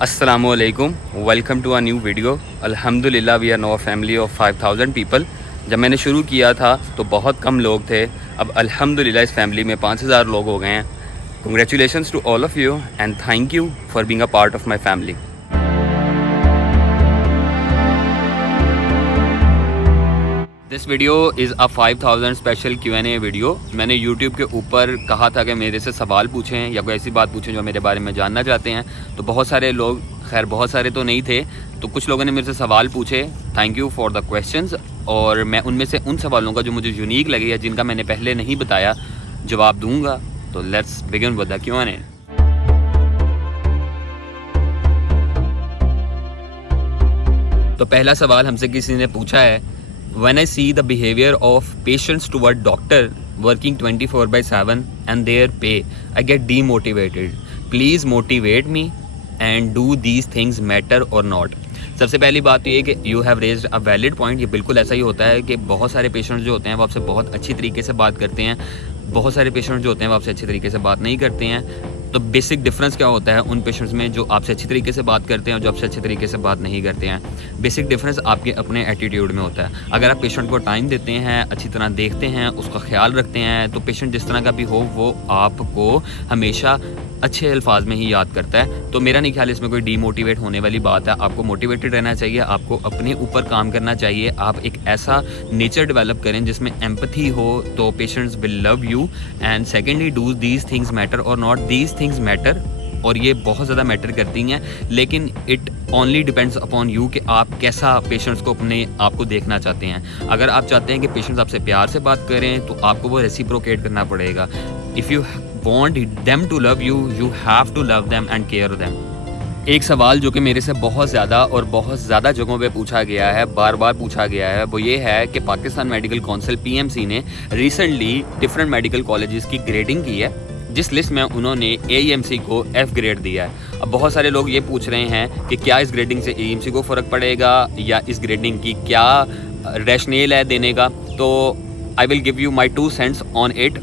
अस्सलामुअलैकुम, welcome to a new video. अल्हम्दुलिल्लाह we are now family of 5000 people. जब मैंने शुरू किया था तो बहुत कम लोग थे, अब अल्हम्दुलिल्लाह इस फैमिली में 5000 लोग हो गए हैं। Congratulations to all of you and thank you for being a part of my family. This video is a 5000 special Q&A video. मैंने YouTube के ऊपर कहा था कि मेरे से सवाल पूछें या कोई ऐसी बात पूछें जो मेरे बारे में जानना चाहते हैं। तो बहुत सारे लोग, खैर बहुत सारे तो नहीं थे, तो कुछ लोगों ने मेरे से सवाल पूछे। Thank you for the questions. और मैं उनमें से उन सवालों का जो मुझे यूनिक लगे या जिनका मैंने पहले नहीं बताया जवाब दूँगा। तो let's begin with the Q&A। तो पहला सवाल हमसे किसी ने पूछा है, When I see the behavior of patients toward doctor working 24/7 and their pay, I get demotivated. Please motivate me and do these things matter or not? सबसे पहली बात तो ये कि you have raised a valid point. ये बिल्कुल ऐसा ही होता है कि बहुत सारे पेशेंट्स जो होते हैं वो आपसे बहुत अच्छी तरीके से बात करते हैं, बहुत सारे पेशेंट्स जो होते हैं वो आपसे अच्छी तरीके से बात नहीं करते हैं। तो बेसिक डिफरेंस क्या होता है उन पेशेंट्स में जो आपसे अच्छी तरीके से बात करते हैं और जो आपसे अच्छे तरीके से बात नहीं करते हैं? बेसिक डिफरेंस आपके अपने एटीट्यूड में होता है। अगर आप पेशेंट को टाइम देते हैं, अच्छी तरह देखते हैं, उसका ख्याल रखते हैं, तो पेशेंट जिस तरह का भी हो वो आपको हमेशा अच्छे अल्फाज में ही याद करता है। तो मेरा नहीं ख्याल इसमें कोई डीमोटिवेट होने वाली बात है। आपको मोटिवेटेड रहना चाहिए, आपको अपने ऊपर काम करना चाहिए। आप एक ऐसा नेचर डेवलप करें जिसमें एम्पैथी हो, तो patients will love you. And secondly, do these things matter और नॉट? दीज थिंग्स मैटर, और ये बहुत ज़्यादा मैटर करती हैं, लेकिन it only depends upon you कि आप कैसा पेशेंट्स को अपने आप को देखना चाहते हैं। अगर आप चाहते हैं कि पेशेंट्स आपसे प्यार से बात करें तो आपको वो रेसिप्रोकेट करना पड़ेगा। If you want them to love you, you have to love them and care them. एक सवाल जो कि मेरे से बहुत ज़्यादा जगहों पे पूछा गया है, बार बार पूछा गया है, वो ये है कि पाकिस्तान मेडिकल काउंसिल PMC ने रिसेंटली डिफरेंट मेडिकल कॉलेजेस की ग्रेडिंग की है, जिस लिस्ट में उन्होंने AEMC को F ग्रेड दिया है। अब बहुत सारे लोग ये पूछ रहे हैं कि क्या इस ग्रेडिंग से AEMC को फ़र्क पड़ेगा या इस ग्रेडिंग की क्या रैशनेल है देने का। तो I will give you my 2 cents on it.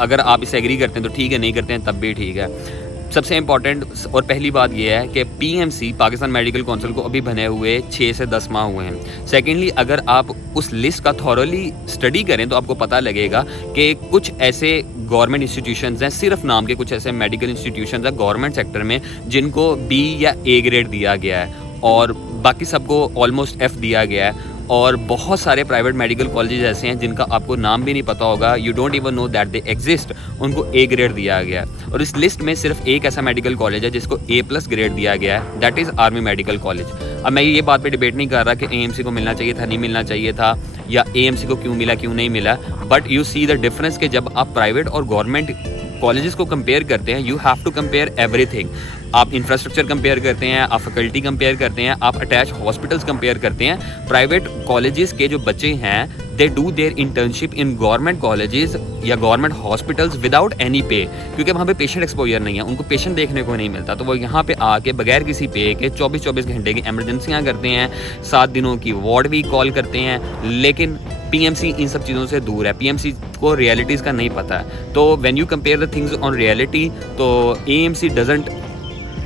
अगर आप इसे एग्री करते हैं तो ठीक है, नहीं करते हैं तब भी ठीक है। सबसे इम्पॉर्टेंट और पहली बात यह है कि PMC पाकिस्तान मेडिकल काउंसिल को अभी बने हुए 6 से 10 माह हुए हैं। सेकेंडली, अगर आप उस लिस्ट का थॉरली स्टडी करें तो आपको पता लगेगा कि कुछ ऐसे गवर्नमेंट इंस्टीट्यूशंस हैं, सिर्फ नाम के कुछ ऐसे मेडिकल इंस्टीट्यूशंस हैं गवर्नमेंट सेक्टर में जिनको B या A ग्रेड दिया गया है और बाकी सबको ऑलमोस्ट F दिया गया है। और बहुत सारे प्राइवेट मेडिकल कॉलेजेस ऐसे हैं जिनका आपको नाम भी नहीं पता होगा, you don't even know that they exist, उनको A ग्रेड दिया गया है। और इस लिस्ट में सिर्फ एक ऐसा मेडिकल कॉलेज है जिसको A+ ग्रेड दिया गया है, that is army medical college. अब मैं ये बात पे डिबेट नहीं कर रहा कि AMC को मिलना चाहिए था, नहीं मिलना चाहिए था, या AMC को क्यों मिला क्यों नहीं मिला, but you see the difference कि जब आप प्राइवेट और गवर्नमेंट कॉलेजेस को कंपेयर करते हैं, you have to compare everything. आप इंफ्रास्ट्रक्चर कंपेयर करते हैं, आप फैकल्टी कंपेयर करते हैं, आप अटैच हॉस्पिटल्स कंपेयर करते हैं। प्राइवेट कॉलेजेस के जो बच्चे हैं, they do their internship in government colleges या गवर्नमेंट हॉस्पिटल्स विदाउट एनी पे, क्योंकि वहाँ पे पेशेंट एक्सपोजर नहीं है, उनको पेशेंट देखने को नहीं मिलता। तो वो यहाँ पे आके बगैर किसी पे के 24-24 घंटे की एमरजेंसियाँ करते हैं, 7 दिनों की वार्ड भी कॉल करते हैं। लेकिन PMC इन सब चीज़ों से दूर है, PMC को रियलिटीज़ का नहीं पता है। तो when you compare the things on reality, तो AMC doesn't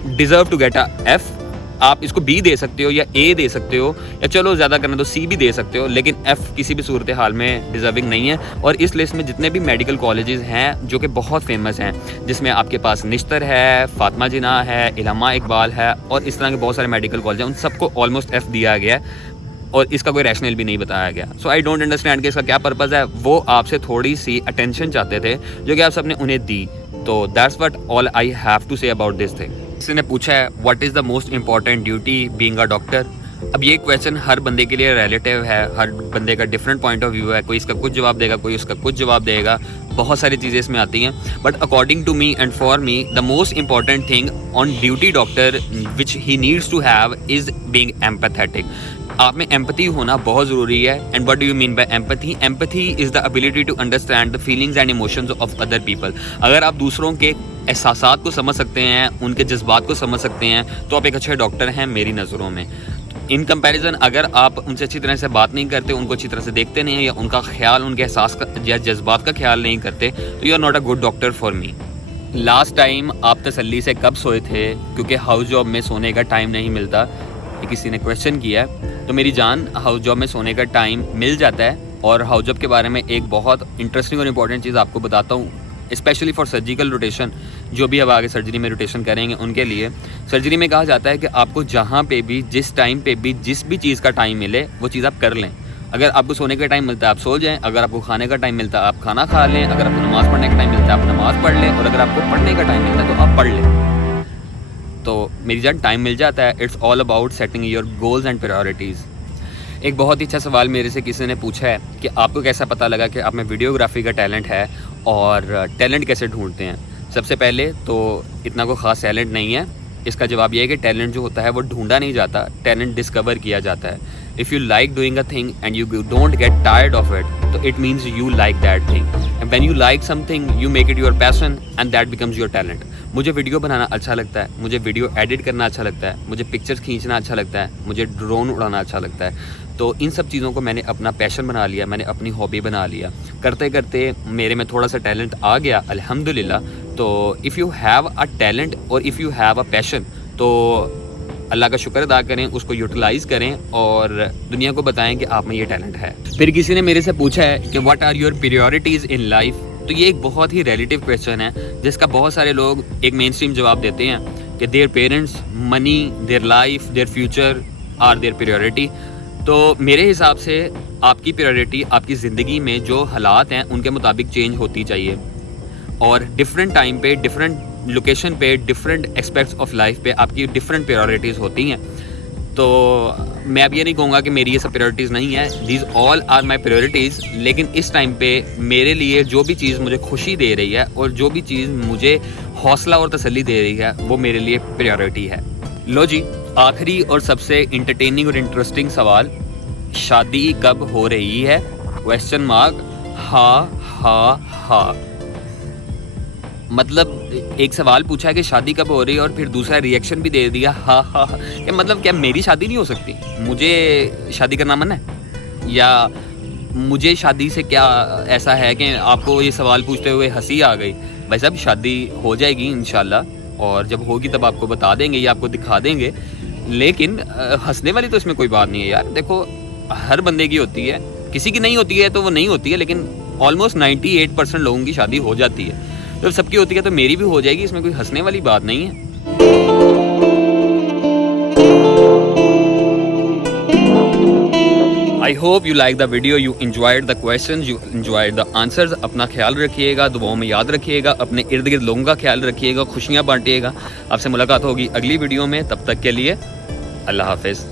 deserve to get a F। आप इसको B दे सकते हो या A दे सकते हो, या चलो ज़्यादा करना तो C भी दे सकते हो, लेकिन F किसी भी सूरत हाल में डिजर्विंग नहीं है। और इस लिस्ट में जितने भी मेडिकल कॉलेजेस हैं जो कि बहुत फेमस हैं, जिसमें आपके पास निश्तर है, फातिमा जिन्ना है, इलामा इकबाल है और इस तरह के बहुत सारे मेडिकल कॉलेज हैं, उन सबको ऑलमोस्ट F दिया गया है और इसका कोई रैशनल भी नहीं बताया गया। सो आई डोंट अंडरस्टैंड कि इसका क्या पर्पज़ है। वो आपसे थोड़ी सी अटेंशन चाहते थे जो कि आप सबने उन्हें दी। तो that's what all I have to say about this thing. किसी ने पूछा है what is the most important duty being a doctor. अब ये क्वेश्चन हर बंदे के लिए रिलेटिव है, हर बंदे का डिफरेंट पॉइंट ऑफ व्यू है। कोई इसका कुछ जवाब देगा, कोई उसका कुछ जवाब देगा, बहुत सारी चीज़ें इसमें आती हैं। But according to me and for me, the most important thing on duty doctor which he needs to have is being empathetic. आप में एम्पैथी होना बहुत ज़रूरी है। And what do you mean by empathy? Empathy is the ability to understand the feelings and emotions of other people. अगर आप दूसरों के एहसासात को समझ सकते हैं, उनके जज्बात को समझ सकते हैं, तो आप एक अच्छे डॉक्टर हैं मेरी नज़रों में। इन कंपैरिजन अगर आप उनसे अच्छी तरह से बात नहीं करते, उनको अच्छी तरह से देखते नहीं हैं, या उनका ख्याल, उनके एहसास का या जज्बात का ख्याल नहीं करते, तो you are not a good doctor for me. Last time आप तसल्ली से कब सोए थे, क्योंकि हाउस जॉब में सोने का टाइम नहीं मिलता, ये किसी ने क्वेश्चन किया है। तो मेरी जान, हाउस जॉब में सोने का टाइम मिल जाता है। और हाउस जॉब के बारे में एक बहुत इंटरेस्टिंग और इम्पॉर्टेंट चीज़ आपको बताता हूँ, स्पेशली फॉर सर्जिकल रोटेशन। जो भी अब आगे सर्जरी में रोटेशन करेंगे उनके लिए सर्जरी में कहा जाता है कि आपको जहाँ पे भी, जिस टाइम पे भी, जिस भी चीज़ का टाइम मिले वो चीज़ आप कर लें। अगर आपको सोने का टाइम मिलता है आप सो जाएं, अगर आपको खाने का टाइम मिलता है आप खाना खा लें, अगर आपको नमाज़ पढ़ने का टाइम मिलता है आप नमाज़ पढ़ लें, और अगर आपको पढ़ने का टाइम मिलता है तो आप पढ़ लें। तो मेरी जान, टाइम मिल जाता है। It's all about setting your goals and priorities. एक बहुत ही अच्छा सवाल मेरे से किसी ने पूछा है कि आपको कैसा पता लगा कि आप में वीडियोग्राफी का टैलेंट है, और टैलेंट कैसे ढूंढते हैं। सबसे पहले तो इतना कोई ख़ास टैलेंट नहीं है। इसका जवाब ये है कि टैलेंट जो होता है वो ढूंढा नहीं जाता, टैलेंट डिस्कवर किया जाता है। If you like doing a thing and you don't get tired of it, तो it means you like that thing. And when you like something you make it your passion and that becomes your talent. मुझे video बनाना अच्छा लगता है, मुझे video edit करना अच्छा लगता है, मुझे पिक्चर्स खींचना अच्छा लगता है, मुझे ड्रोन उड़ाना अच्छा लगता है। तो इन सब चीज़ों को मैंने अपना पैशन बना लिया, मैंने अपनी हॉबी बना लिया। करते करते मेरे में थोड़ा सा टैलेंट आ गया, अल्हम्दुलिल्लाह। तो if you have a talent और if you have a passion, तो अल्लाह का शुक्र अदा करें, उसको यूटिलाइज़ करें और दुनिया को बताएं कि आप में ये टैलेंट है। फिर किसी ने मेरे से पूछा है कि what are your priorities in life. तो ये एक बहुत ही रिलेटिव क्वेश्चन है जिसका बहुत सारे लोग एक मेन स्ट्रीम जवाब देते हैं कि their parents, money, their life, their future are their priority. तो मेरे हिसाब से आपकी प्रायोरिटी आपकी ज़िंदगी में जो हालात हैं उनके मुताबिक चेंज होती चाहिए, और डिफरेंट टाइम पे, डिफरेंट लोकेशन पे, डिफरेंट एस्पेक्ट्स ऑफ लाइफ पे आपकी डिफरेंट प्रायोरिटीज़ होती हैं। तो मैं अब ये नहीं कहूँगा कि मेरी ये सब प्रायोरिटीज़ नहीं है, these all are my priorities. लेकिन इस टाइम पे मेरे लिए जो भी चीज़ मुझे खुशी दे रही है और जो भी चीज़ मुझे हौसला और तसल्ली दे रही है वो मेरे लिए प्रायोरिटी है। लो जी, आखिरी और सबसे इंटरटेनिंग और इंटरेस्टिंग सवाल, शादी कब हो रही है? Question mark. हा। मतलब एक सवाल पूछा है कि शादी कब हो रही है और फिर दूसरा रिएक्शन भी दे दिया हा। क्या मतलब, क्या मेरी शादी नहीं हो सकती? मुझे शादी करना मन है, या मुझे शादी से क्या ऐसा है कि आपको ये सवाल पूछते हुए हंसी आ गई? भाई साहब, शादी हो जाएगी इंशाल्लाह, और जब होगी तब आपको बता देंगे या आपको दिखा देंगे। लेकिन हंसने वाली तो इसमें कोई बात नहीं है यार। देखो, हर बंदे की होती है, किसी की नहीं होती है तो वो नहीं होती है, लेकिन ऑलमोस्ट 98% लोगों की शादी हो जाती है। तो सबकी होती है तो मेरी भी हो जाएगी, इसमें कोई हंसने वाली बात नहीं है। I hope you like the video, you enjoyed the questions, you enjoyed the answers. अपना ख्याल रखिएगा, दुआओं में याद रखिएगा, अपने इर्द गिर्द लोगों का ख्याल रखिएगा, खुशियाँ बांटिएगा। आपसे मुलाकात होगी अगली वीडियो में, तब तक के लिए अल्लाह हाफिज़।